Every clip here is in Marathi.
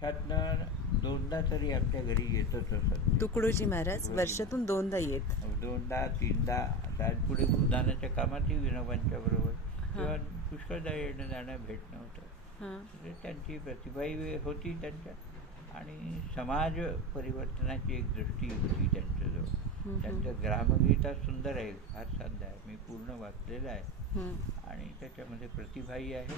वर्षातनं दोनदा तरी आमच्या घरी येतच असत. तुकडोजी महाराज वर्षातून दोनदा येत. दोनदा तीनदा. आता पुढे भूदानाच्या कामातही विनोबांच्या बरोबर किंवा पुष्कळदा येणं जाणं भेटणं होतं. त्यांची प्रतिभाही होती त्यांच्यात आणि समाज परिवर्तनाची एक दृष्टी होती त्यांच्याजवळ. त्यांचं ग्रामगीता सुंदर आहे, फार साध्य आहे, मी पूर्ण वाचलेलं आहे आणि त्याच्यामध्ये प्रतिभाही आहे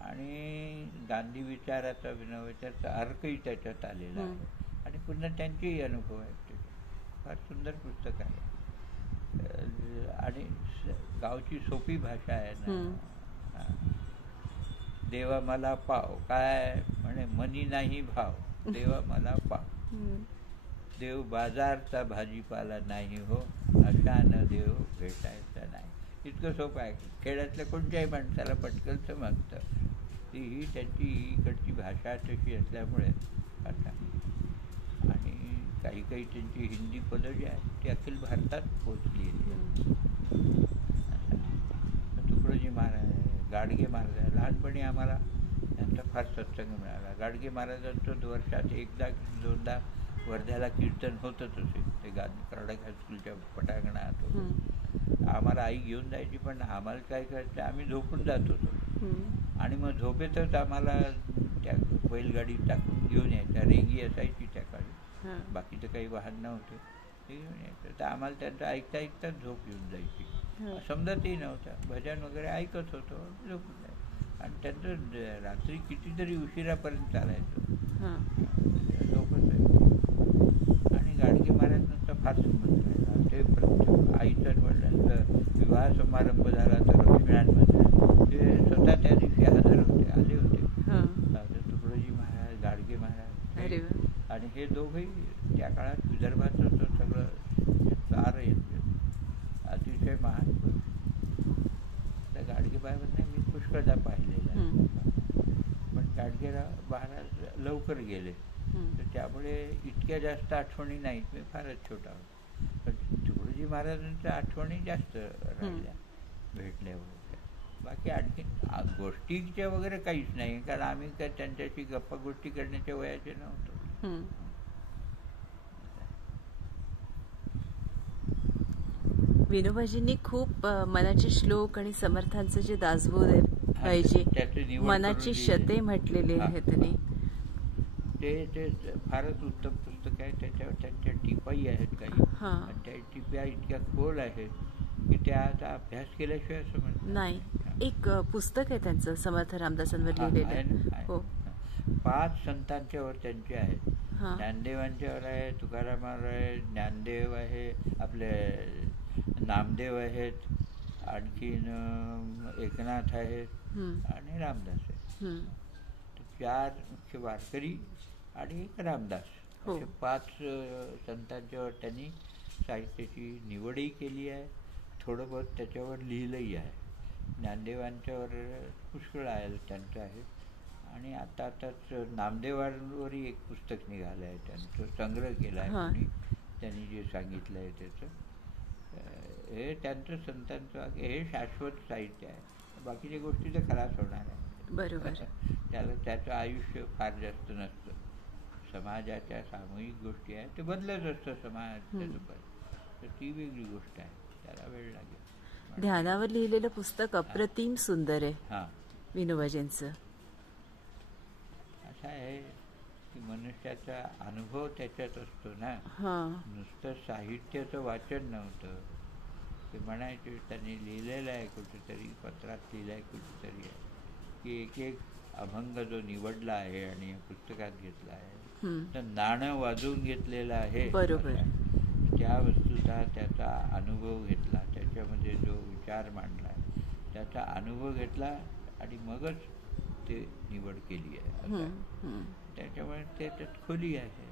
आणि गांधी विचाराचा विनोबाचा अर्कही त्याच्यात आलेला आहे आणि पुन्हा त्यांचेही अनुभव आहेत. त्याच्यात फार सुंदर पुस्तक आहे आणि गावची सोपी भाषा आहे ना. देवा मला पाव, काय म्हणे, मनी नाही भाव, देवा मला पाव, देव बाजारचा भाजीपाला नाही हो, अशानं देव भेटायचा नाही. इतकं सोपं आहे, खेड्यातल्या कोणत्याही माणसाला पटकन समजतं. ही त्यांची इकडची भाषा तशी असल्यामुळे आता आणि काही काही त्यांची हिंदी पदं जी आहेत ती अखिल भारतात पोचलेली आहेत. तुकडोजी महाराज, गाडगे महाराज, लहानपणी आम्हाला त्यांचा फार सत्संग मिळाला. गाडगे महाराजांचं वर्षात एकदा दोनदा वर्ध्याला कीर्तन होतच असे. ते कर्नाटक हायस्कूलच्या पटांगणात होतं. आम्हाला आई घेऊन जायची, पण आम्हाला काय करायचं, आम्ही झोपून जात होतो आणि मग झोपेतच आम्हाला त्या बैलगाडीत टाकून घेऊन यायच्या. रेंगी असायची त्या काळी, बाकीचं काही वाहन नव्हते, ते घेऊन यायचं. तर आम्हाला त्यांचं ऐकता ऐकताच झोप येऊन जायची. समजतही नव्हतं, भजन वगैरे ऐकत होतो, झोपून जायचं. आणि त्यांचं रात्री कितीतरी उशिरापर्यंत चालायचं, झोपच आहे. आणि गाडगे महाराजांचा फार संबंध राहिला. ते प्रत्येक आईचं वडिलांचं विवाह समारंभ झाला तर लक्ष्मीनारायणमध्ये ते स्वतः त्या दिवशी हजर होते, आले होते. तुकडोजी महाराज, गाडगे महाराज आणि हे दोघंही त्या काळात विदर्भाचं तो सगळं सार अतिशय महान. त्या गाडगे महाराजांना मी पुष्कळदा पाहिलेला आहे, पण गाडगेराव महाराज लवकर गेले तर त्यामुळे इतक्या जास्त आठवणी नाहीत. मी फारच छोटा होतो, पण तुकडोजी महाराजांच्या आठवणी जास्त राहिल्या भेटल्यावर. बाकी आणखी गोष्टीच्या वगैरे काहीच नाही, कारण आम्ही काय त्यांच्याशी गप्पा गोष्टी करण्याच्या वयाचे नव्हतो. विनोबाजींनी खूप मनाचे श्लोक आणि समर्थांचं जे दासबोध आहे पाहिजे, मनाची शते म्हटलेली आहे त्यांनी. ते फारच उत्तम पुस्तक आहे. त्याच्यावर त्यांच्या टिपाई आहेत काही, आणि त्या टिप्या इतक्या खोल आहेत की त्याचा अभ्यास केल्याशिवाय समजत नाही. एक पुस्तक आहे त्यांचं समर्थ रामदासांवर लिहिलेलं. 5 संतांच्यावर त्यांचे आहेत. ज्ञानदेवांच्यावर आहे, तुकारामावर आहे, ज्ञानदेव आहे, आपले नामदेव आहेत, आणखीन एकनाथ आहेत आणि रामदास आहे. 4 मुख्य वारकरी आणि एक रामदास, असे 5 संतांच्यावर त्यांनी साहित्याची निवडही केली आहे. थोडं बहुत त्याच्यावर लिहिलंही आहे. ज्ञानदेवांच्यावर पुष्कळ आहे त्यांचं आहे. आणि आताच नामदेवांवरही एक पुस्तक निघालं आहे, त्यांचं संग्रह केला आहे त्यांनी जे सांगितलं आहे त्याचं. हे त्यांचं संतांचं हे शाश्वत साहित्य आहे. बाकीच्या गोष्टी तर खलास होणार आहे. बरोबर. त्याला त्याचं आयुष्य फार जास्त नसतं. समाजाच्या सामूहिक गोष्टी आहेत, ते बदलत असतं समाजाच्या दुपारी, तर ती वेगळी गोष्ट आहे, त्याला वेळ लागेल. ध्यानावर लिहिलेलं पुस्तक अप्रतिम सुंदर आहे विनोबाजींचं. असं आहे की मनुष्याचा अनुभव त्याच्यात असतो ना, नुसतं साहित्याचं वाचन नव्हतं. ते म्हणायचे, त्यांनी लिहिलेलं आहे कुठेतरी, पत्रात लिहिलं आहे कुठेतरी, की एक एक अभंग जो निवडला आहे आणि पुस्तकात घेतला आहे तर नाणं वाजवून घेतलेलं आहे. बरोबर. त्या वस्तूचा त्याचा अनुभव घेतला, त्याच्यामध्ये जो विचार मांडला आहे त्याचा अनुभव घेतला आणि मगच ते निवड केली आहे. त्याच्यामुळे त्याच्यात खोली आहे.